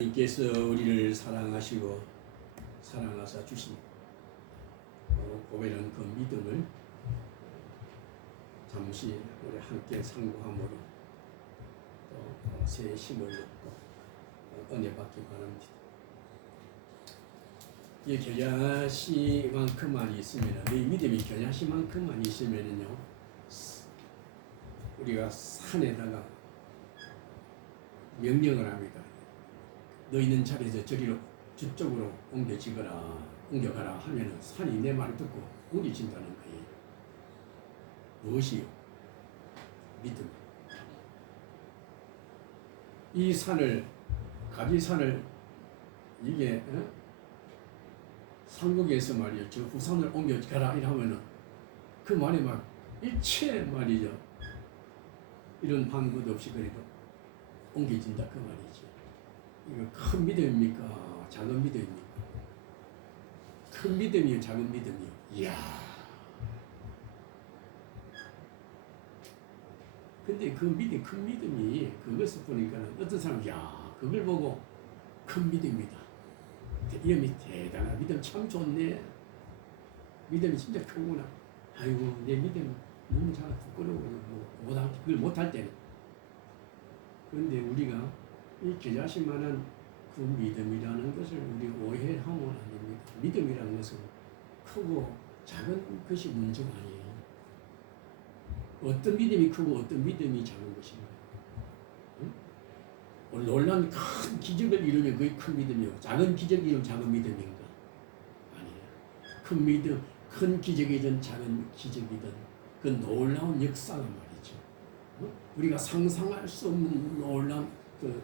하나님께서 우리를 사랑하시고 사랑하사 주신 고백한 그 믿음을 잠시 우리 함께 상고함으로 또 새 힘을 얻고 은혜 받기 바랍니다. 이 겨자씨만큼만 있으면, 내 믿음이 겨자씨만큼만 있으면요, 우리가 산에다가 명령을 합니다. 너 있는 자리에서 저쪽으로 옮겨가라 하면은 산이 내 말을 듣고 옮겨진다는 거예요. 무엇이요? 믿음. 이 산을, 가지산을, 이게 삼국에서 말이요, 저 후산을 옮겨가라 이러면은 그 말이 막 일체 말이죠, 이런 방법도 없이 그래도 옮겨진다 그 말이죠. 이거 큰 믿음입니까? 작은 믿음입니까? 큰 믿음이요, 작은 믿음이요? 이야. 근데 그 믿음, 큰 믿음이, 그것을 보니까는 어떤 사람이, 야, 그걸 보고 큰 믿음이다. 이름이 대단한 믿음, 참 좋네. 믿음이 진짜 크구나. 아이고, 내 믿음 너무 잘 부끄러워. 그걸 못할 때는. 그런데 우리가 이 겨자씨만한 그 믿음이라는 것을 우리 오해하면 안 됩니다. 믿음이라는 것은 크고 작은 것이 문제가 아니에요. 어떤 믿음이 크고 어떤 믿음이 작은 것인가. 응? 놀라운 큰 기적을 이루면 그게 큰 믿음이고, 작은 기적을 이루면 작은 믿음인가? 아니에요. 큰 믿음, 큰 기적이든 작은 기적이든 그 놀라운 역사가 말이죠. 응? 우리가 상상할 수 없는 놀라운 그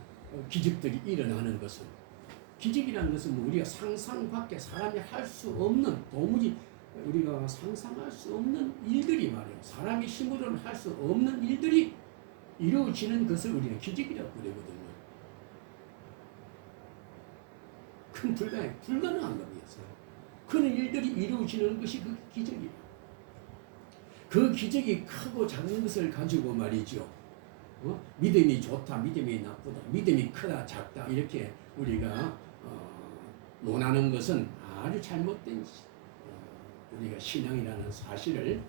기적들이 일어나는 것은, 기적이라는 것은 뭐 우리가 상상 밖에 사람이 할 수 없는, 도무지 우리가 상상할 수 없는 일들이 말이에요. 사람의 힘으로는 할 수 없는 일들이 이루어지는 것을 우리가 기적이라고 그러거든요. 큰 불가능한 겁니다. 그런 일들이 이루어지는 것이 그 기적이에요. 그 기적이 크고 작은 것을 가지고 말이죠, 믿음이 좋다, 믿음이 나쁘다, 믿음이 크다, 작다, 이렇게 우리가 논하는 것은 아주 잘못된 우리가 신앙이라는 사실을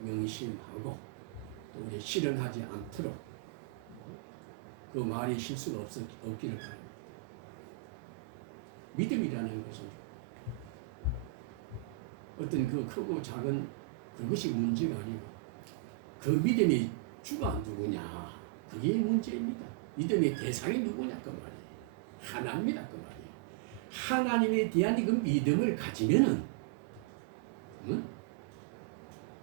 명심하고 또 우리 실현하지 않도록 그 말이 실수가 없기를 바랍니다. 믿음이라는 것은 어떤 그 크고 작은 그것이 문제가 아니고, 그 믿음이 주가 누구냐, 그게 문제입니다. 믿음의 대상이 누구냐 그 말이에요. 하나님이다 그 말이에요. 하나님에 대한 그 믿음을 가지면은,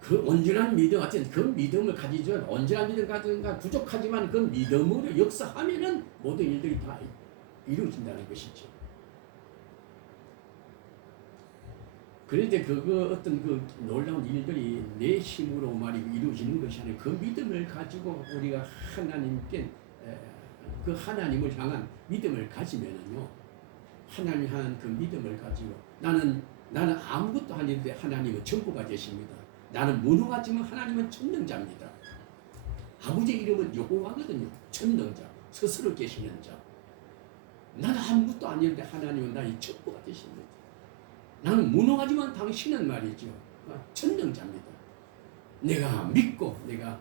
그 온전한 믿음, 어쨌든 그 믿음을 가지죠. 온전한 믿음 가지는가 부족하지만 그 믿음으로 역사하면은 모든 일들이 다 이루어진다는 것이죠. 그런데 어떤 그 놀라운 일들이 내 힘으로 말이고 이루어지는 것이 아니라 그 믿음을 가지고 우리가 하나님께, 그 하나님을 향한 믿음을 가지면은요, 하나님 향한 그 믿음을 가지고 나는 아무것도 아닌데 하나님은 전부가 되십니다. 나는 무능하지만 하나님은 전능자입니다. 아버지의 이름은 여호와거든요. 전능자, 스스로 계시는 자. 나는 아무것도 아닌데 하나님은 나의 전부가 되십니다. 나는 무능하지만 당신은 말이죠, 전능자입니다. 내가 믿고 내가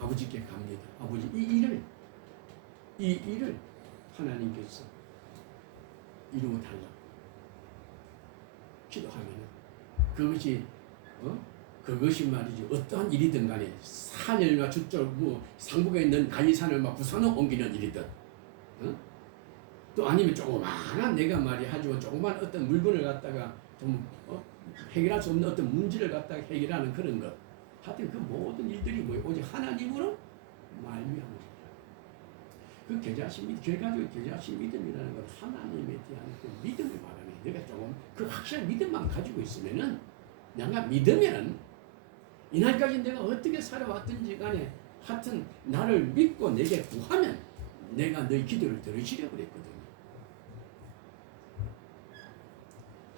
아버지께 갑니다. 아버지, 이 일을 하나님께서 이루어 달라고 기도하면 그것이 말이죠, 어떠한 일이든 간에 산을 저쪽 상국에 있는 가이산을 부산으로 옮기는 일이든, 또 아니면 조그마한 내가 하지만 조그마한 어떤 물건을 갖다가 좀 해결할 수 없는 어떤 문제를 갖다가 해결하는 그런 것, 하여튼 그 모든 일들이 오직 하나님으로 말미암아. 그 결과적으로 겨자씨 믿음이라는 건 하나님에 대한 그 믿음을 말하는, 내가 조금 그 확실한 믿음만 가지고 있으면은, 내가 믿으면은 이날까지 내가 어떻게 살아왔든지 간에 하여튼 나를 믿고 내게 구하면 내가 너희 기도를 들으시려고 그랬거든요.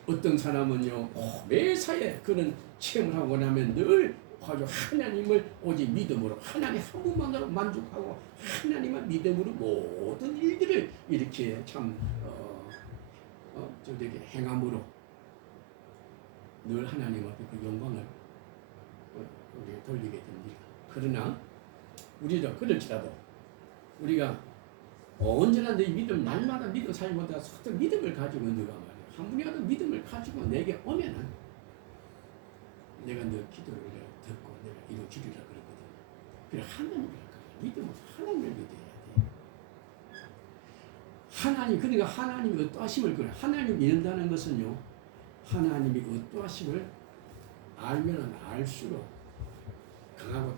어떤 사람은요, 매사에 그런 체험을 하고 나면 늘 아주 하나님을 오직 믿음으로 하나님 한 분만으로 만족하고 하나님만 믿음으로 모든 일들을 이렇게 참 저에게 행함으로 늘 하나님 앞에 그 영광을 우리가 돌리게 됩니다. 그러나 우리도 그럴지라도 우리가 언제나 내 믿음 날마다 믿음 살면서 어떤 믿음을 가지고 누가 말이야 한 분이라도 믿음을 가지고 내게 오면은 내가 너 기도를 듣고 내가 이루어주리라 그랬거든. 그래 하나님이라 믿음은 하나님을 믿어야 돼. 하나님 그러니까 하나님이 어떠하심을 그래 하나님 믿는다는 것은요 하나님이 어떠하심을 알면은 알수록 강하고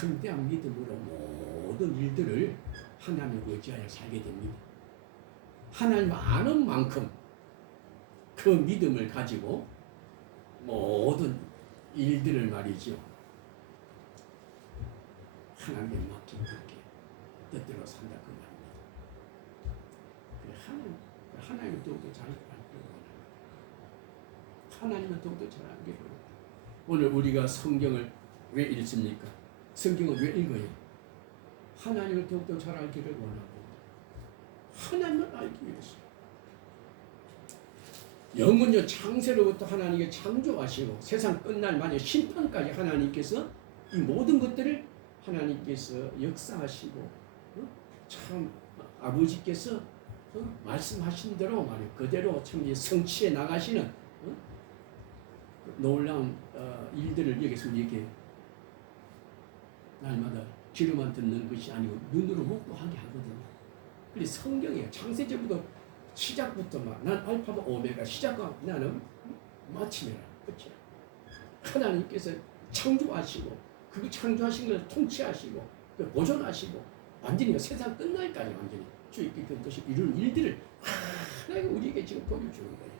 담대한 믿음으로 모든 일들을 하나님을 의지하여 살게 됩니다. 하나님을 아는 만큼 그 믿음을 가지고 모든 일들을 말이죠. 하나님께 맡긴 그렇게 뜻대로 산다 그 말입니다. 그래 하나님을 더욱더 잘 알기를 원합니다. 하나님은 더욱더 잘 알기를 원합니다. 오늘 우리가 성경을 왜 읽습니까? 성경을 왜 읽어요? 하나님을 더욱더 잘 알기를 원하고 하나님을 알기 위해서 영원히 창세로부터 하나님께 창조하시고 세상 끝날 만에 심판까지 하나님께서 이 모든 것들을 하나님께서 역사하시고 참 아버지께서 말씀하신 대로 말이에요. 그대로 참 성취해 나가시는 놀라운 일들을 여기서 이렇게 날마다 귀로만 듣는 것이 아니고 눈으로 목도하게 하거든요. 그래서 성경에 창세전부터 시작부터 난 알파고 오메가 시작과 나는 마침이라 끝이야. 하나님께서 창조하시고 그 창조하신 걸 통치하시고 보존하시고 완전히 세상 끝날까지 완전히 주의 깊은 것이 이런 일들을 하나님이 우리에게 지금 보여주는 거예요.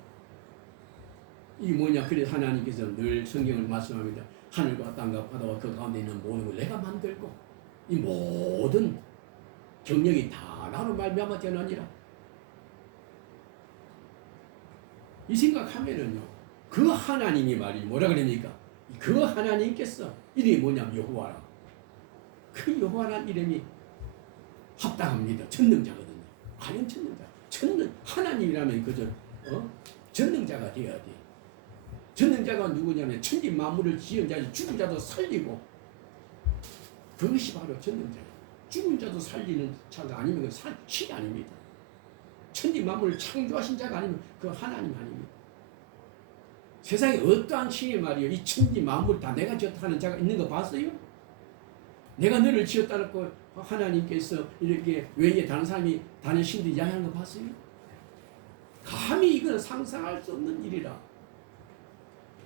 이게 뭐냐? 그래서 하나님께서 늘 성경을 말씀합니다. 하늘과 땅과 바다와 그 가운데 있는 모든 걸 내가 만들고 이 모든 경력이 다 나로 말미암아 되느니라. 이 생각하면은요, 그 하나님이 말이 뭐라 그럽니까? 그 하나님께서 이름이 뭐냐면 여호와라. 그 여호와라는 이름이 합당합니다. 전능자거든요. 과연 전능자. 하나님이라면 그저 전능자가 되어야 돼. 전능자가 누구냐면 천지 만물을 지은 자지 죽은 자도 살리고 그것이 바로 전능자예요. 죽은 자도 살리는 자가 아니면 그 신이 아닙니다. 천지 만물을 창조하신 자가 아니면 그 하나님 아닙니다. 세상에 어떠한 신이 말이에요. 이 천지 만물 다 내가 지었다 하는 자가 있는 거 봤어요? 내가 너를 지었다고 하나님께서 이렇게 외에 다른 사람이 다른 신들이 이야기하는 거 봤어요? 감히 이건 상상할 수 없는 일이라.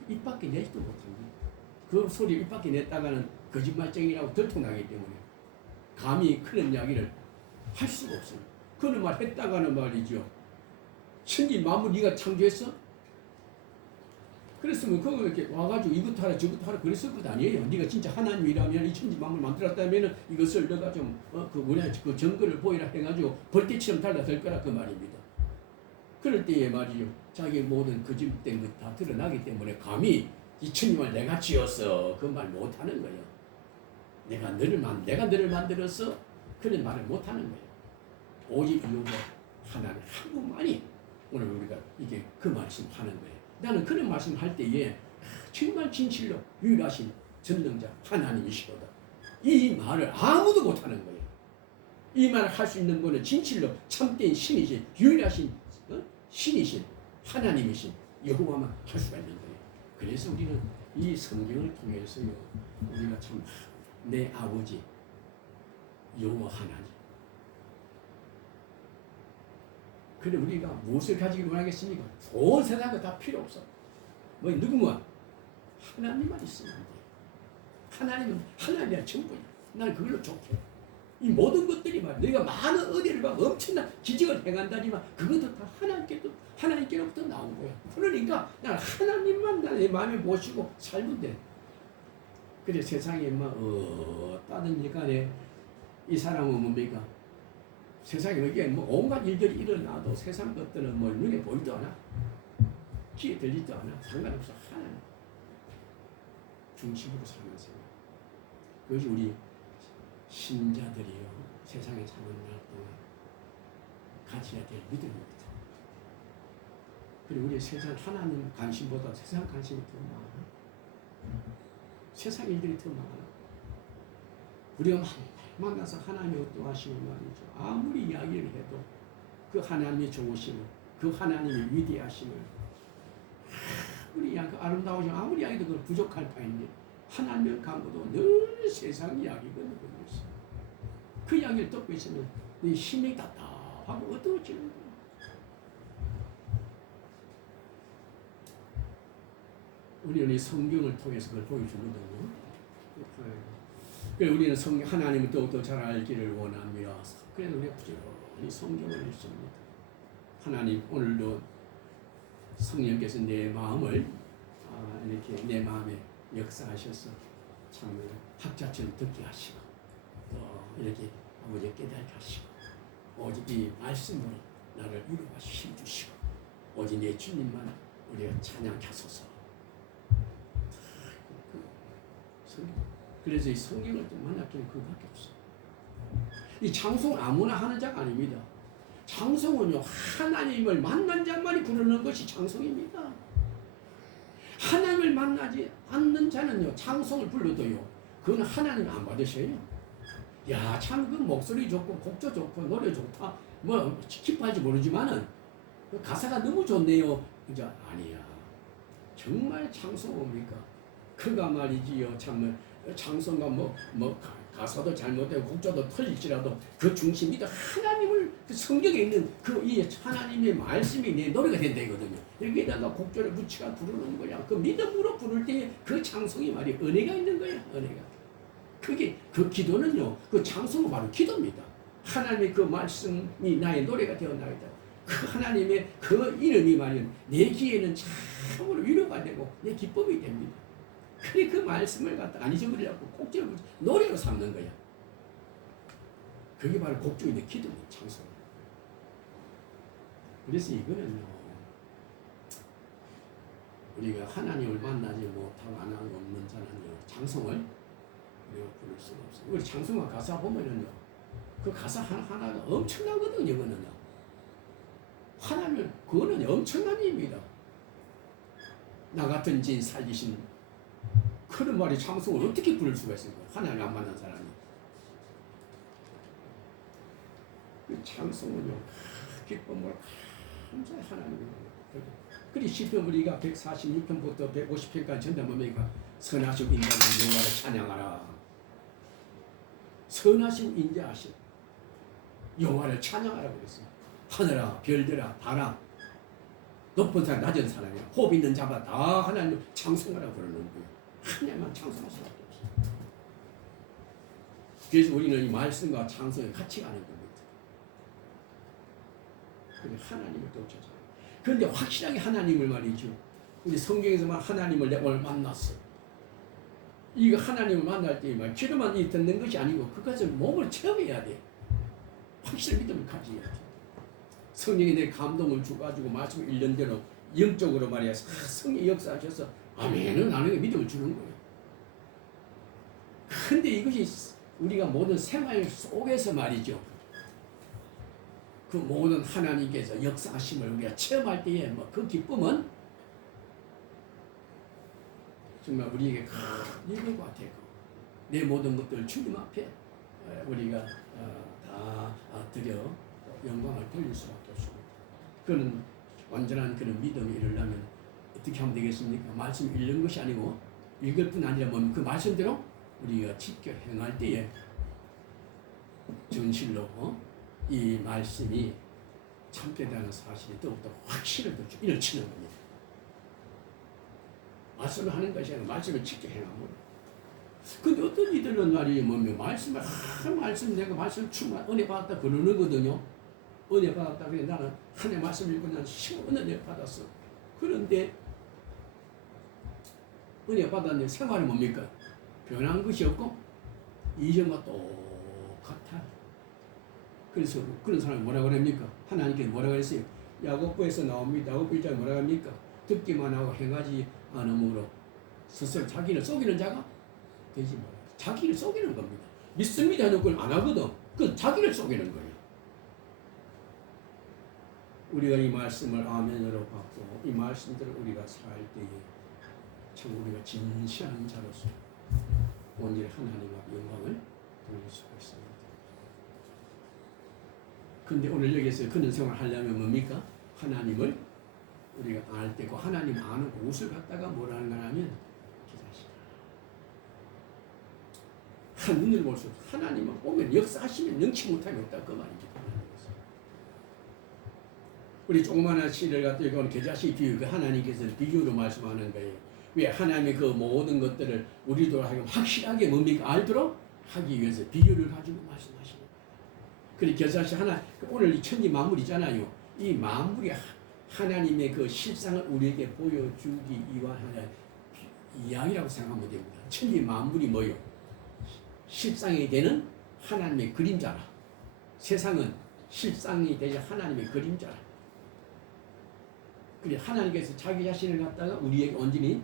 입 밖에 내지도 못합니다. 그 소리 입 밖에 냈다가는 거짓말쟁이라고 들통나기 때문에 감히 그런 이야기를 할 수가 없어요. 그런 말 했다가는 말이죠. 천지 만물 네가 창조했어? 그랬으면 그거 이렇게 와가지고 이부터 하라 저부터 하라 그랬을 것 아니에요. 네가 진짜 하나님이라면 이 천지 만물 만들었다면은 이것을 너가 좀 그 증거를 보이라 해가지고 벌떼처럼 달라들 거라 그 말입니다. 그럴 때에 말이죠. 자기 모든 거짓된 것 다 드러나기 때문에 감히 이 천지만을 내가 지었어 그 말 못하는 거예요. 내가 너를 만들어서 그런 말을 못하는 거예요. 오직 여호와 하나님 한 분만이 오늘 우리가 이게 그 말씀하는 거예요. 나는 그런 말씀할 때에 정말 진실로 유일하신 전능자 하나님이시거든. 이 말을 아무도 못하는 거예요. 이 말을 할 수 있는 분은 진실로 참된 신이신 유일하신 신이신 하나님이신 여호와만 할 수가 있는 거예요. 그래서 우리는 이 성경을 통해서요 우리가 참 내 아버지 여호와 하나님. 그래 우리가 무엇을 가지기 원하겠습니까? 온 세상은 다 필요 없어. 뭐 누구만 하나님만 있으면 돼. 하나님은 하나님이야 전부야. 난 그걸로 좋게. 이 모든 것들이 말 내가 많은 의리를 막 엄청난 기적을 행한다지만 그것도 다 하나님께로부터 나온 거야. 그러니까 난 하나님만 내 마음에 모시고 살면 돼. 그래 세상에 막 따든지 간에 이 사람은 뭡니까? 세상에 이게 뭐 온갖 일들이 일어나도 세상 것들은 뭐 눈에 보이지도 않아. 귀에 들리지도 않아. 상관없어. 중심으로 사는 생각. 그것이 우리 신자들이요 세상에 사는 날 동안 가져야 될 믿음입니다. 그리고 우리 세상 하나님 관심보다 세상 관심이 더 많아. 세상 일들이 더 많아. 우리가 만나서 하나님이 어떠하시는 말이죠. 아무리 이야기를 해도 그 하나님의 좋으심을, 그 하나님의 위대하심을 아무리 아름다우시면 아무리 이야기도 그 부족할 바인데 하나님을 갖고도 늘 세상 이야기가 누구고 있어. 그 이야기를 듣고 있으면 네 힘이 답답하고 어두워지는 거야. 우리는 이 성경을 통해서 그걸 보여주거든요. 그래서 우리는 하나님을 더욱더 잘 알기를 원합니다. 그래서 우리가 부지런히 성경을 읽습니다. 하나님 오늘도 성령께서 내 마음을 이렇게 내 마음에 역사하셔서 참 학자처럼 듣게 하시고 또 이렇게 아버지 깨닫게 하시고 오직 이 말씀으로 나를 위로와 힘주시고 오직 내 주님만 우리가 찬양하소서. 그래서 이 성경을 좀 만나기는 그거밖에 없어. 이 장송은 아무나 하는 자가 아닙니다. 장송은요 하나님을 만난 자만이 부르는 것이 장송입니다. 하나님을 만나지 않는 자는요 장송을 불러도요 그건 하나님 안 받으셔요. 야 참 그 목소리 좋고 곡조 좋고 노래 좋다 뭐 기뻐할지 모르지만은 그 가사가 너무 좋네요. 이제 아니야. 정말 장송 뭡니까? 그가 말이지요 참 장송과 뭐 가사도 잘못되고 곡조도 틀릴지라도 그 중심이 하나님을 그 성경에 있는 그 이 하나님의 말씀이 내 노래가 된다 이거든요. 여기에다가 곡조를 붙여 부르는 거야. 그 믿음으로 부를 때 그 장송이 말이 은혜가 있는 거야. 은혜가. 그게 그 기도는요. 그 장송은 바로 기도입니다. 하나님의 그 말씀이 나의 노래가 되었나이다. 그 하나님의 그 이름이 말이야 내 귀에는 참으로 위로가 되고 내 기쁨이 됩니다. 그래 그 말씀을 갖다 안 잊어버리려고 곡조를 노래로 삼는 거야. 그게 바로 곡조인데 기도입니다. 장송. 그래서 이거는요. 우리가 하나님을 만나지 못하고 안 하고 없는 자는요. 장송을 우리가 부를 수가 없어요. 우리 장송과 가사 보면은요. 그 가사 하나하나가 엄청나거든요. 그거는요. 하나님을 그거는 엄청난 일입니다. 나 같은 진 살리신 그런 말이 장송을 어떻게 부를 수가 있을까요? 하나님 안 만난 사람이. 그 장송은요, 기쁨으로 감사히 하나님을. 그리 시편 우리가 146편부터 150편까지 전다 보니까 선하시고 인자하신 여호와를 찬양하라. 선하시고 인자하신 여호와를 찬양하라고 그랬어요. 하늘아, 별들아, 바람, 높은 사람, 낮은 사람이야. 호흡 있는 자가 다 하나님을 장송하라고 그러는 거예요. 하나님만 창성할 수밖에 없어요. 그래서 우리는 이 말씀과 창성이 같이 가는 겁니다. 근데 하나님을 또 찾아요. 그런데 확실하게 하나님을 말이죠. 우리 성경에서만 하나님을 내가 오늘 만났어. 이거 하나님을 만날 때 말 귀로만 듣는 것이 아니고 그것을 몸을 체험해야 돼. 확실한 믿음을 가져야 돼. 성령이 내 감동을 주가지고 말씀을 1년 대로 영적으로 말이야 성령이 역사하셔서 아멘은 나는 믿음을 주는 거예요. 근데 이것이 우리가 모든 생활 속에서 말이죠. 그 모든 하나님께서 역사하심을 우리가 체험할 때에 뭐 그 기쁨은 정말 우리에게 큰 일과 되고 내 모든 것들 주님 앞에 우리가 다 드려 영광을 돌릴 수밖에 없습니다. 그는 완전한 그런 믿음이 이르려면 어떻게 하면 되겠습니까? 말씀 읽는 것이 아니고 읽을 뿐 아니라 그 말씀대로 우리가 지켜 행할 때에 진실로 이 말씀이 참되다는 사실이 더욱더 확실하게 일치는 겁니다. 말씀을 하는 것이 아니라 말씀을 지켜 행하면. 근데 어떤 이들은 말이 뭐면 말씀을 말씀 내가 말씀 충만 은혜 받았다 그러는 거거든요. 은혜 받았다 그래 나는 하나님 말씀 읽고 난 심은 은혜 받았어. 그런데 은혜 받았는데 생활은 뭡니까? 변한 것이 없고 이전과 똑같아. 그래서 그런 사람이 뭐라고 그럽니까? 하나님께 뭐라고 그랬어요? 야고보에서 나옵니다. 야고보 1장에 뭐라고 합니까? 듣기만 하고 행하지 않으므로 스스로 자기를 속이는 자가 되지 말라. 자기를 속이는 겁니다. 믿습니다 하는 걸 안 하거든. 그 자기를 속이는 거예요. 우리가 이 말씀을 아멘으로 받고 이 말씀들을 우리가 살 때에 참 우리가 진실한 자로서 온전히 하나님 앞 영광을 돌릴 수가 있습니다. 근데 오늘 여기서 그런 생활을 하려면 뭡니까? 하나님을 우리가 알 때고 하나님 아는 곳을 갖다가 뭐라는 거냐면 기다시다. 한눈을 볼 수 없어. 하나님을 보면 역사하시면 능치 못함이 없다 그 말입니다. 우리 조그마한 시를 갖다 이건 계자식 비유, 그 하나님께서는 비유로 말씀하는 거예요. 왜 하나님의 그 모든 것들을 우리도 하여금 확실하게 뭡니까? 알도록 하기 위해서 비유를 가지고 말씀하시는 거예요. 그리고 계자식 하나, 오늘 이 천지 만물이잖아요. 이 만물이 하나님의 그 실상을 우리에게 보여주기 위한 이야기라고 생각하면 됩니다. 천지 만물이 뭐요? 실상이 되는 하나님의 그림자라. 세상은 실상이 되는 하나님의 그림자라. 그래 하나님께서 자기 자신을 갖다가 우리에게 온전히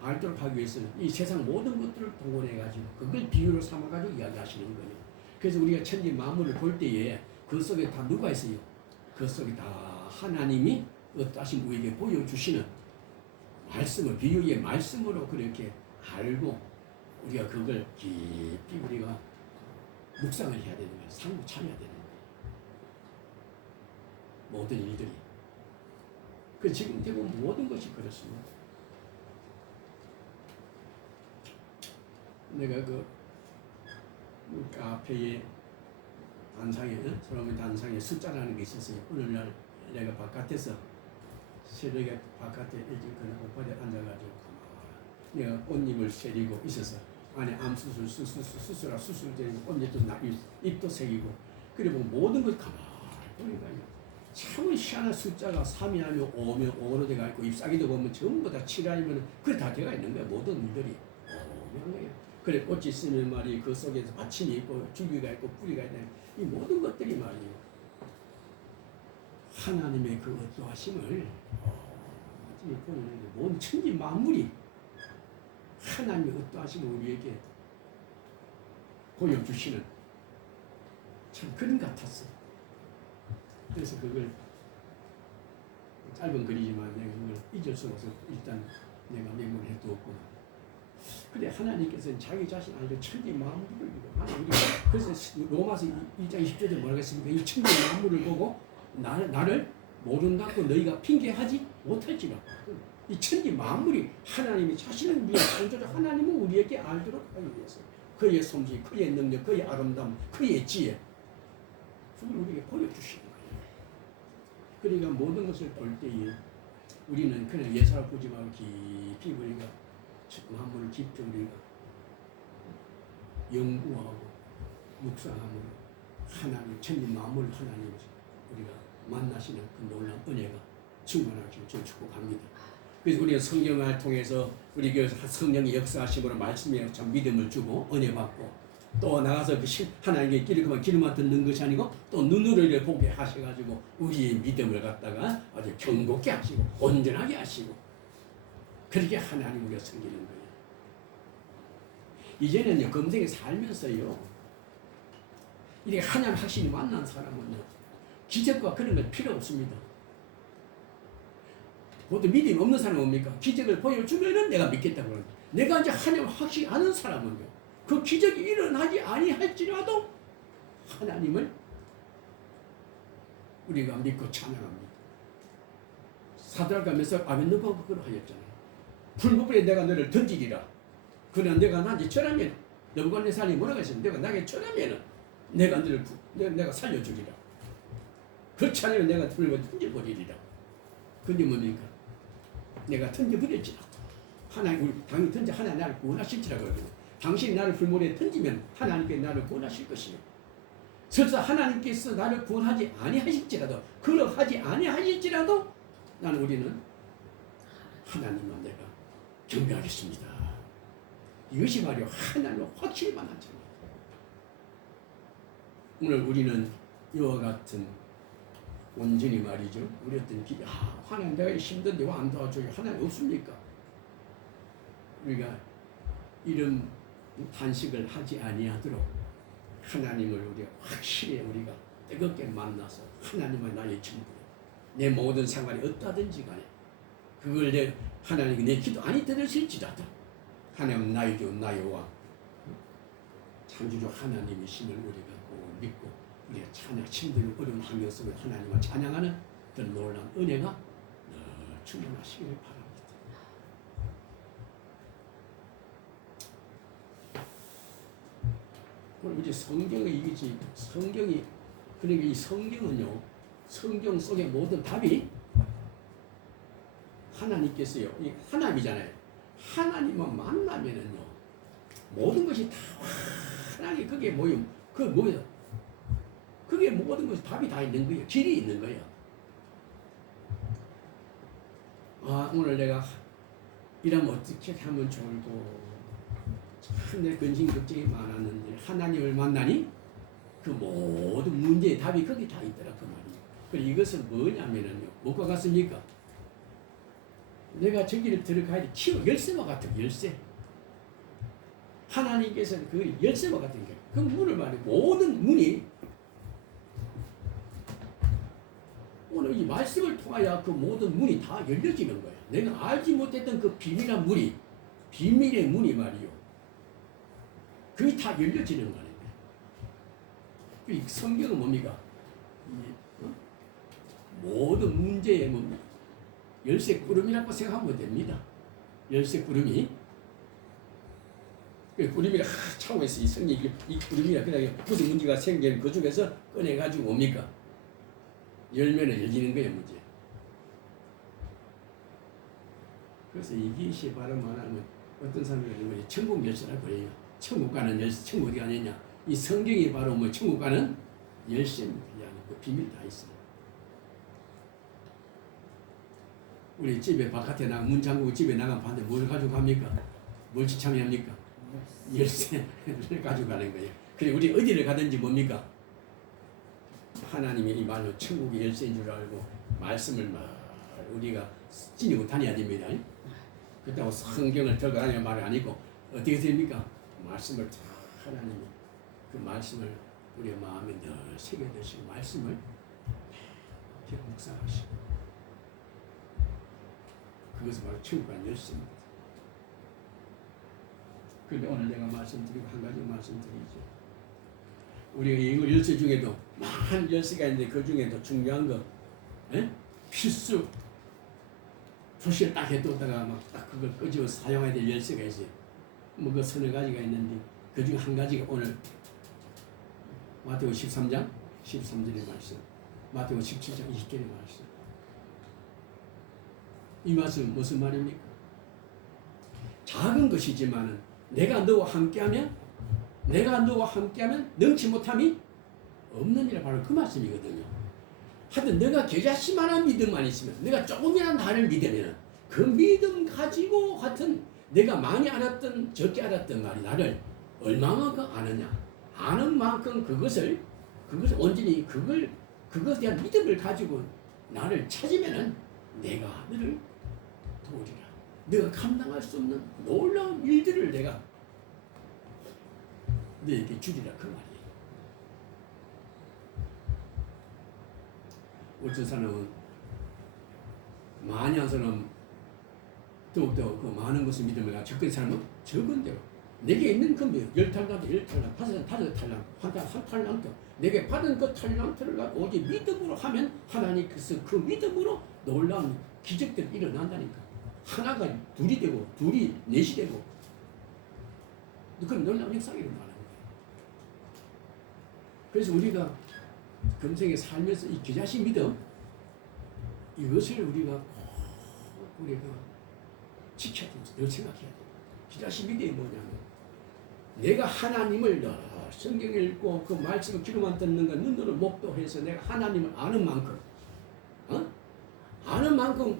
알도록 하기 위해서는 이 세상 모든 것들을 동원해 가지고 그걸 비유로 삼아 가지고 이야기하시는 거예요. 그래서 우리가 천지 만물을 볼 때에 그 속에 다 누가 있어요? 그 속에 다 하나님이 어떠하신 우리에게 보여주시는 말씀을 비유의 말씀으로 그렇게 알고 우리가 그걸 깊이 우리가 묵상을 해야 되는 거예요. 상고 차려야 되는 거예요. 모든 일들이. 그 지금 대부분 모든 것이 그렇습니다. 내가 그 카페에 단상에 서로의 단상에 숫자라는 게 있었어요. 오늘날 내가 바깥에서 새벽에 바깥에 일찍 그나고 발에 앉아가지고 내가 꽃잎을 세리고 있어서 안에 암수술 수술되고 꽃잎도 잎도 새기고 그리고 모든 걸 가만히 보니까요. 참 희한한 숫자가 3이 아니면 5면 5로 돼가 있고 잎사귀도 보면 전부 다 7이 아니면 그게 다 돼가 있는 거야. 모든 일들이 오묘한 거예요. 그래 꽃이 있으면 말이 그 속에서 받침이 있고 줄기가 있고 뿌리가 있는 이 모든 것들이 말이에요. 하나님의 그 어떠하심을 보는 온 천지 만물이 하나님의 어떠하심을 우리에게 보여주시는 참 그림 같았어. 그래서 그걸 짧은 글이지만 내가 그걸 잊을 수 없어서 일단 내가 메모를 해두었구나. 근데 하나님께서는 자기 자신 알고 천지 만물을 우리가 그래서 로마서 2장 20절에 뭐라고 했습니까? 이 천지 만물을 보고 나를 모른다고 너희가 핑계하지 못할지라. 이 천지 만물이 하나님이 자신을 위해 창조주 하나님은 우리에게 알도록 하기 위해서 그의 솜씨, 그의 능력, 그의 아름다움, 그의 지혜 그걸 우리에게 보여주시는 거예요. 그러니까 모든 것을 볼 때에 우리는 그냥 예사를 보지 말고 깊이 우리가 만물을 깊이 우리가 연구하고 묵상함으로 하나님, 천지 만물 하나님 우리가 만나시는 그 놀라운 은혜가 충만하기를 저 축복합니다. 그래서 우리가 성경을 통해서 우리 교회에서 성령의 역사하심으로 말씀에 참 믿음을 주고 은혜 받고 또 나가서 그 하나님의 길을 그만 길만 듣는 것이 아니고 또 눈으로 보게 하셔가지고 우리의 믿음을 갖다가 아주 견고케 하시고 온전하게 하시고 그렇게 하나님 우리가 섬기는 거예요. 이제는요 검생에 살면서요 이렇게 하나님 확신이 만난 사람은요 기적과 그런 건 필요 없습니다. 보통 믿음이 없는 사람은 뭡니까? 기적을 보여주면은 내가 믿겠다고 그러는데 내가 이제 하나님 확신이 아는 사람은요 그 기적이 일어나지 아니할지라도 하나님을 우리가 믿고 찬양합니다. 사드락과 메삭 아벤느고가 그걸 하였잖아요. 불법에 내가 너를 던지리라. 그러나 내가 나한테 절하면 느부갓네살이 뭐라고 했어요? 내가 나에게 절하면 내가 너를 내가 살려주리라. 그렇지 않으면 내가 불법에 던져버리리라. 근데 뭡니까? 내가 던져버렸지라도 하나님 우리 당연히 던져 하나님 나를 구원하실지라고 그러고 당신이 나를 불모에 던지면 하나님께 나를 구원하실 것이요. 설사 하나님께서 나를 구원하지 아니하실지라도 그러하지 아니하실지라도 나는 우리는 하나님만 내가 경배하겠습니다. 이것이 바로 하나님을 확실히 만난 자입니다. 오늘 우리는 이와 같은 온전히 말이죠. 우리 어떤 하나님 내가 힘든데 왜 안 도와줘요? 하나님 없습니까? 우리가 이런 탄식을 하지 아니하도록 하나님을 우리가 확실히 우리가 뜨겁게 만나서 하나님은 나의 전부, 내 모든 상관이 어떠하든지 간에 그걸 하나님이 내 기도 아니 들으실지라도 하나님은 나의 주 나의 왕 창조주 하나님이심을 우리가 꼭 믿고 우리가 찬양 힘든 어려운 환경 속에 하나님을 찬양하는 그런 놀라운 은혜가 충만하시기를 바랍니다. 그럼 이제 성경의 이기지 성경이 그러니까 이 성경은요 성경 속의 모든 답이 하나님께서요 이 하나님이잖아요. 하나님만 만나면은요 모든 것이 다 하나님 그게 뭐요? 그 뭐예요? 그게 모든 것이 답이 다 있는 거예요. 길이 있는 거예요. 아 오늘 내가 이러면 어떻게 하면 좋을고 참 내 근심 걱정이 많았는데 하나님을 만나니 그 모든 문제의 답이 거기 다 있더라 그 말이에요. 그리고 이것은 뭐냐면은요 뭐가 같습니까? 내가 저기를 들어가야 돼. 치워 열쇠와 같은 열쇠. 하나님께서는 그 열쇠와 같은 게 그 문을 말해 모든 문이 오늘 이 말씀을 통하여 그 모든 문이 다 열려지는 거예요. 내가 알지 못했던 그 비밀한 문이 비밀의 문이 말이요. 그게 다 열려지는 거예요. 이 성경은 뭡니까? 모든 문제의 뭡니까? 열쇠 구름이라고 생각하면 됩니다. 열쇠 구름이 그 구름이라 차오에서 이 성경이 이 구름이라 그냥 무슨 문제가 생기는 그 중에서 꺼내 가지고 뭡니까? 열면은 열리는 거예요 문제. 그래서 이것이 바로 말하면 어떤 사람이 그러면 천국 열쇠라고 해요. 천국 가는 열쇠, 천국 어디 가느냐? 이 성경이 바로 뭐 천국 가는 열쇠입니다. 그 비밀 다 있어요. 우리 집에 바깥에 나가 문 잠그고 집에 나가면 반대 뭘 가지고 갑니까? 뭘 지참합니까? 열쇠를 가지고 가는 거예요. 그리고 우리 어디를 가든지 뭡니까? 하나님의 이 말로 천국의 열쇠인 줄 알고 말씀을 막 우리가 지니고 다녀야 됩니다. 그렇다고 성경을 들고 다니는 말이 아니고 어떻게 됩니까? 말씀을 다 하나님이 그 말씀을 우리의 마음에 늘 새겨드시고 말씀을 이렇게 묵상하시고 그것은 바로 천국 간 열쇠입니다. 그런데 오늘 내가 말씀드리고 한 가지 말씀드리죠. 우리가 이 열쇠 중에도 많은 열쇠가 있는데 그 중에도 중요한 거 필수 표시를 딱 해뒀다가 막 딱 그걸 끄집어 사용해야 될 열쇠가 있어요. 뭐 그 서너 가지가 있는데 그 중에 한 가지가 오늘 마태복음 13장 13절의 말씀, 마태복음 17장 20절의 말씀. 이 말씀 무슨 말입니까? 작은 것이지만은 내가 너와 함께하면 능치 못함이 없느니라 바로 그 말씀이거든요. 하여튼 너가 겨자씨만한 믿음만 있으면 내가 조금이라도 나를 믿으면 그 믿음 가지고 하여튼 내가 많이 알았던 적게 알았던 말이 나를 얼마만큼 아느냐 아는 만큼 그것을 온전히 그것에 대한 믿음을 가지고 나를 찾으면은 내가 너를 도우리라. 내가 감당할 수 없는 놀라운 일들을 내가 너에게 주리라 그 말이에요. 어떤 사람은 많이 한 사람 더욱더 그 많은 것을 믿음을 가지고 적은 사람은 적은 대로 내게 있는 그 10탈란트 1탈란트 5탈란트 한 탈란트 내게 받은 그 탈란트를 가지고 오직 믿음으로 하면 하나님께서 그 믿음으로 놀라운 기적들이 일어난다니까. 하나가 둘이 되고 둘이 넷이 되고 그런 놀라운 역사가 일어나는 거예요. 그래서 우리가 금생에 살면서 이 겨자씨 믿음 이것을 우리가 지켜야 됩니다. 늘 생각해야 돼요. 겨자씨 믿음이 뭐냐면 내가 하나님을 성경을 읽고 그 말씀을 귀로만 듣는 건 눈으로 목도해서 내가 하나님을 아는 만큼 아는 만큼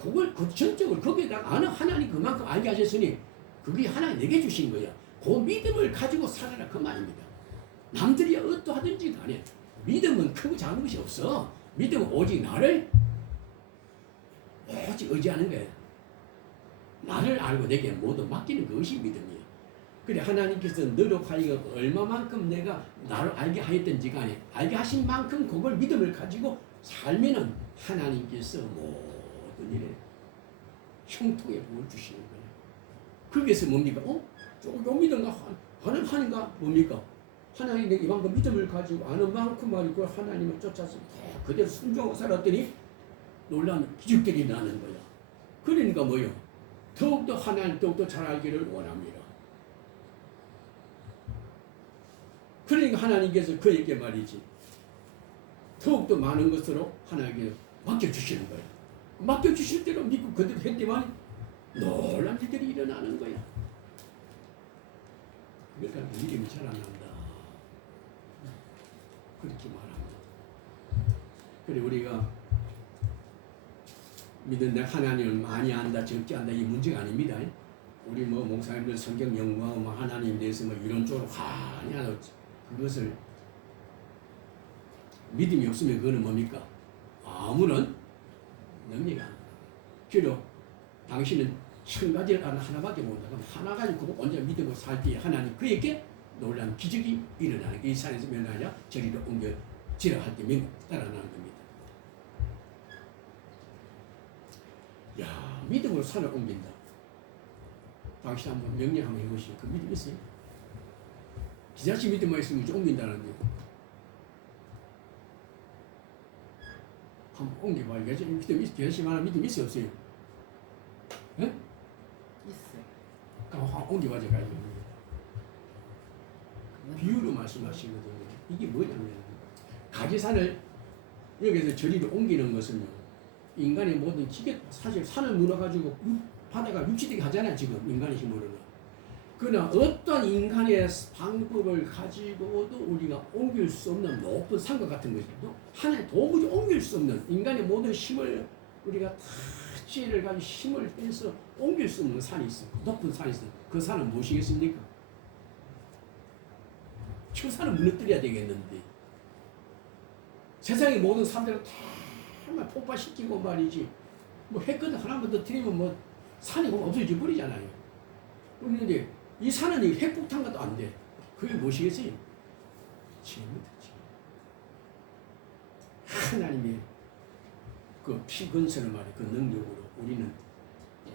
그걸 그 전적으로 거기에다가 아는 하나님 그만큼 알게 하셨으니 그게 하나님 내게 주신 거야. 그 믿음을 가지고 살아라 그 말입니다. 남들이 어떠하든지 간에 믿음은 크고 작은 것이 없어. 믿음은 오직 나를 오직 의지하는 거예요. 나를 알고 내게 모두 맡기는 그것이 믿음이에요. 그래 하나님께서 노력하여 얼마만큼 내가 나를 알게 하였든지 간에 알게 하신 만큼 그걸 믿음을 가지고 살면은 하나님께서 모든 일에 형통의 복을 주시는 거예요. 거기에서 뭡니까? 조금 믿음과 하는 하는가 뭡니까? 하나님 내게 이만큼 믿음을 가지고 아는 만큼 말이고 하나님을 쫓아서 그대로 순종하고 살았더니 놀라운 기적들이 나는 거야. 그러니까 뭐요? 더욱더 하나님 더욱더 잘 알기를 원합니다. 그러니까 하나님께서 그에게 말이지 더욱더 많은 것으로 하나님께 맡겨주시는 거예요. 맡겨주실 대로 믿고 그대로 했더만 놀라운 일들이 일어나는 거야. 그러니까 믿음이 자라난다. 그렇게 말합니다. 그래 우리가 믿는데 하나님을 많이 안다 적게 안다 이 문제가 아닙니다. 우리 뭐 목사님들 성경 연구하고 뭐 하나님에 대해서 뭐 이론적으로 많이 하고 그것을 믿음이 없으면 그거는 뭡니까? 아무런 능력이 안 나. 비록 당신은 1000가지를 아는 하나밖에 모른다. 그럼 하나 가지고 온전히 믿음으로 살 때에 하나님 그에게 놀라운 기적이 일어나는 이 산에서 면하냐 저리로 옮겨지라 할 때 따라나는 겁니다. 야 믿음으로 산을 옮긴다. 당신 한번 명령 한번 해보시오. 그 믿음 있어요? 기자씨 믿음만 있으면 이제 옮긴다는데 한번 옮겨봐요. 기자씨 만한 믿음 있어요 없어요? 예? 있어요. 그럼 한번 옮겨봐줘 가지고 비유로 말씀하시거든요. 이게 뭐냐면 가지산을 여기서 저리로 옮기는 것은요 인간의 모든 기계 사실 산을 무너가지고 바다가 육지되게 하잖아요. 지금 인간의 힘으로는. 그러나 어떤 인간의 방법을 가지고도 우리가 옮길 수 없는 높은 산과 같은 것이죠. 하나님 도무지 옮길 수 없는 인간의 모든 힘을 우리가 다 지혜를 가지고 힘을 빼서 옮길 수 없는 산이 있어요. 높은 산이 있어요. 그 산은 무엇이겠습니까? 저 산은 무너뜨려야 되겠는데 세상의 모든 산들은 다 폭발시키고 말이지 뭐 핵거든 하나만 더 틀리면 뭐 산이 없어져 버리잖아요. 그런데 이 산은 핵폭탄과도 안 돼. 그게 무엇이겠어요? 지혜입니다. 하나님의 그 피근세를 말해 그 능력으로 우리는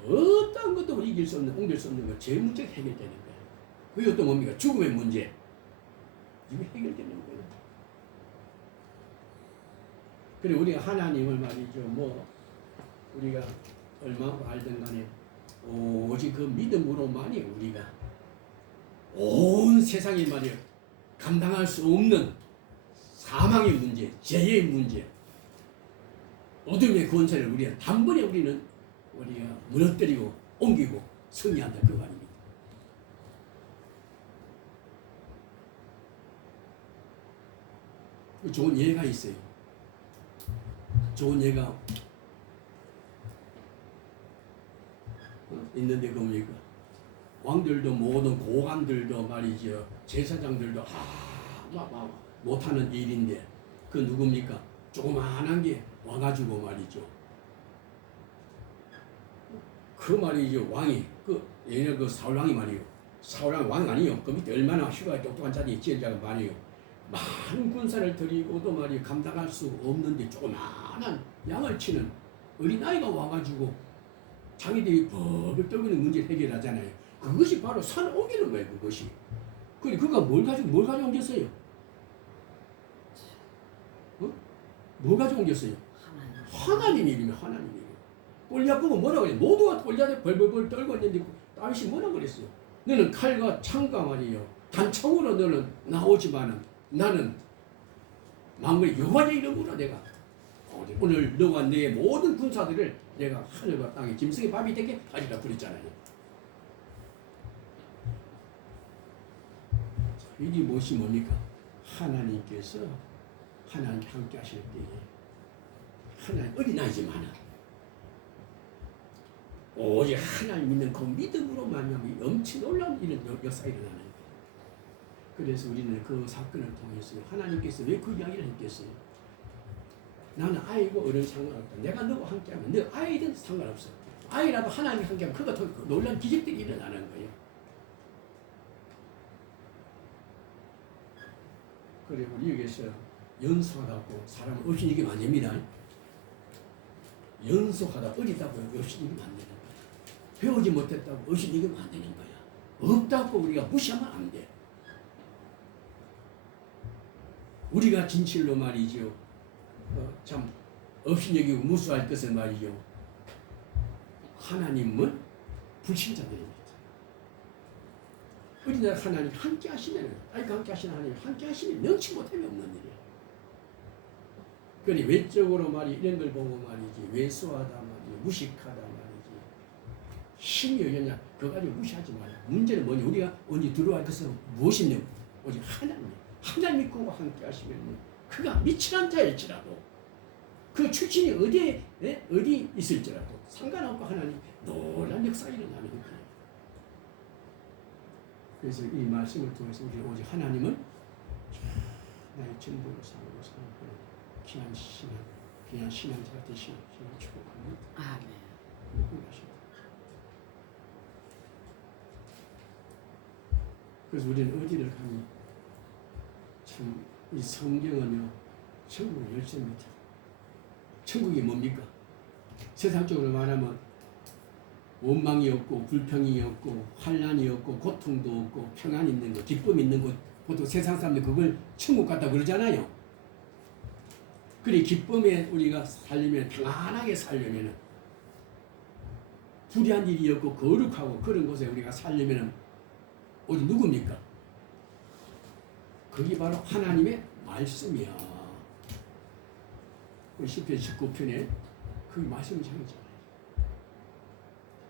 어떤 것도 이길 수 없는 옮길 수 없는 거 제일 문제가 해결되는 거예요. 그게 또 뭡니까? 죽음의 문제. 이게 해결되는 거예요. 그래 우리가 하나님을 말이죠. 뭐 우리가 얼마나 알든 간에 오직 그 믿음으로만이 우리가 온 세상에 말이요 감당할 수 없는 사망의 문제, 죄의 문제, 어둠의 권세를 우리가 단번에 우리가 무너뜨리고 옮기고 승리한다 그 말입니다. 좋은 예가 있어요. 좋은 예가 있는데 그 뭡니까? 왕들도 모든 고관들도 말이죠. 제사장들도 못하는 일인데 그 누굽니까? 조그마한 게 와가지고 말이죠. 그 말이죠. 왕이 예를 그 사울왕이 말이요. 사울왕 왕 아니요. 그 밑에 얼마나 휴가 똑똑한 자들이 지혜자가 많이요. 많은 군사를 들이고도 말이요. 감당할 수 없는데 조그마한 양을 치는 어린아이가 와가지고 자기들이 법을 떨구는 문제를 해결하잖아요. 그것이 바로 산을 옮기는 거예요. 그것이. 그래 그가 뭘 가지고 옮겼어요? 뭘 가지고 옮겼어요? 하나님 이름이 하나님 이름. 골리앗 보고 뭐라고 그래? 모두가 골리앗에 벌벌벌 떨고 있는데 다윗이 뭐라고 그랬어요? 너는 칼과 창과 말이요. 단창으로 너는 나오지만은 나는 만물의 여호와의 이름으로 내가 오늘 너와 내 모든 군사들을 내가 하늘과 땅에 짐승의 밥이 되게 하리라 그랬잖아요. 이게 무엇이 뭡니까? 하나님께서 하나님께 함께 하실 때에 하나님 어린아이지만 오직 하나님 믿는 그 믿음으로 말미암아 엄청 놀라운 이런 역사가 일어나는 거예요. 그래서 우리는 그 사건을 통해서 하나님께서 왜 그 이야기를 했겠어요? 나는 아이고 어른 상관없다. 내가 너와 함께하면 너 아이든 상관없어. 아이라도 하나님 함께하면 그거 더 놀라운 기적들이 일어나는 거예요. 그래 우리 여기서 연소하다고 사람을 없이 이기면 안 됩니다. 연소하다 어리다고 없이 이기면 안 되는 거야. 배우지 못했다고 없이 이기면 안 되는 거야. 없다고 우리가 무시하면 안 돼. 우리가 진실로 말이죠. 참 없이 여기고 무수할 것을 말이죠. 하나님은 불신자들입니다. 우리나라 하나님 함께 하시면, 함께 하시는 하나님 함께 하시면 능치 못함이 없는 일이에요. 그러니 외적으로 말이 이런 걸 보고 말이지 외소하다 말이지 무식하다 말이지 힘이 어디냐 그거 가지고 무시하지 마라. 문제는 뭐냐 우리가 언제 들어와 것은 무엇이냐 오직 하나님 믿고 함께 하시면 그가 미친한 자일지라도 그 출신이 어디 있을지라도 상관없고 하나님 놀라운 역사가 일어나는 거예요. 그래서 이 말씀을 통해서 우리 오직 하나님은 나의 전부로 삼고 귀한 신앙자가 되시는 축복합니다. 아멘. 그래서 우리는 어디를 가니 참 이 성경은요 천국의 열쇠입니다. 천국이 뭡니까? 세상적으로 말하면 원망이 없고 불평이 없고 환난이 없고 고통도 없고 평안 있는 것, 기쁨 있는 것. 보통 세상 사람들 그걸 천국 같다 그러잖아요. 그래 기쁨에 우리가 살려면 평안하게 살려면 불의한 일이 없고 거룩하고 그런 곳에 우리가 살려면 어디 누굽니까? 그게 바로 하나님의 말씀이야. 시편 19편에 그 말씀이 장이잖아요.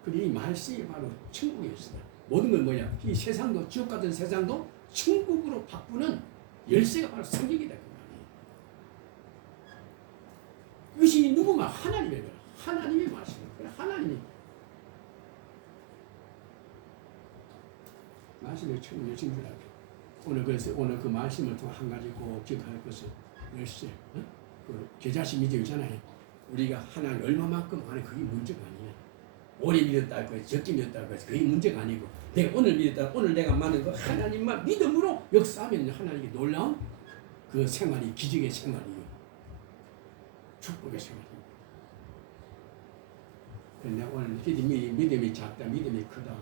그래 이 말씀이 바로 천국이었어요. 모든 건 뭐야? 이 세상도 지옥 같은 세상도 천국으로 바꾸는 열쇠가 바로 성경이다 그 말이에요. 이것이 누구만 하나님의 거야. 하나님의 말씀이에요. 하나님이 말씀의 천국 열쇠들하고 그래서 오늘 그 말씀을 통해 한 가지 꼭 기억할 것은 열쇠. 그 계자식 믿음 있잖아요. 우리가 하나님 얼마만큼 하는 그게 문제가 아니야. 오래 믿었다 할 거야, 적게 믿었다 할 거야. 그게 문제가 아니고 내가 오늘 믿었다, 오늘 내가 만든 거 하나님만 믿음으로 역사하면 하나님이 놀라운 그 생활이 기적의 생활이에요. 축복의 생활입니다. 그런데 오늘 믿음이 작다, 믿음이 크다.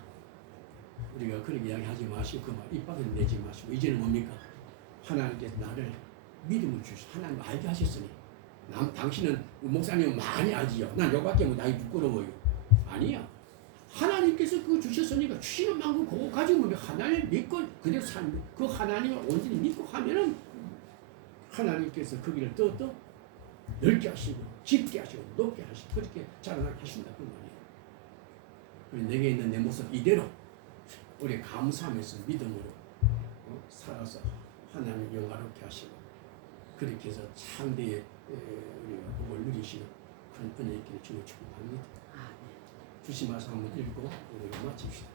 우리가 그렇게 이야기하지 마시고 그 말 입 밖에 내지 마시고 이제는 뭡니까? 하나님께서 나를 믿음을 주시고 하나님 알게 하셨으니 당신은 목사님은 많이 알지요. 난 요밖에 뭐 나이 부끄러워요. 아니야. 하나님께서 그거 주셨으니까 주시는 만큼 그거 가지고 하나님 믿고 그대로 살면 그 하나님을 온전히 믿고 하면은 하나님께서 거기를 더 넓게 하시고 깊게 하시고 높게 하시고 그렇게 자라나게 하신다 그 말이에요. 내게 있는 내 모습 이대로 우리 감사하면서 믿음으로 살아서 하나님 영화롭게 하시고 그렇게 해서 상대의 우리가 복을 누리시는 그런 은혜 있기를 주님 축복합니다. 주신 말씀 한번 읽고 우리가 마칩시다.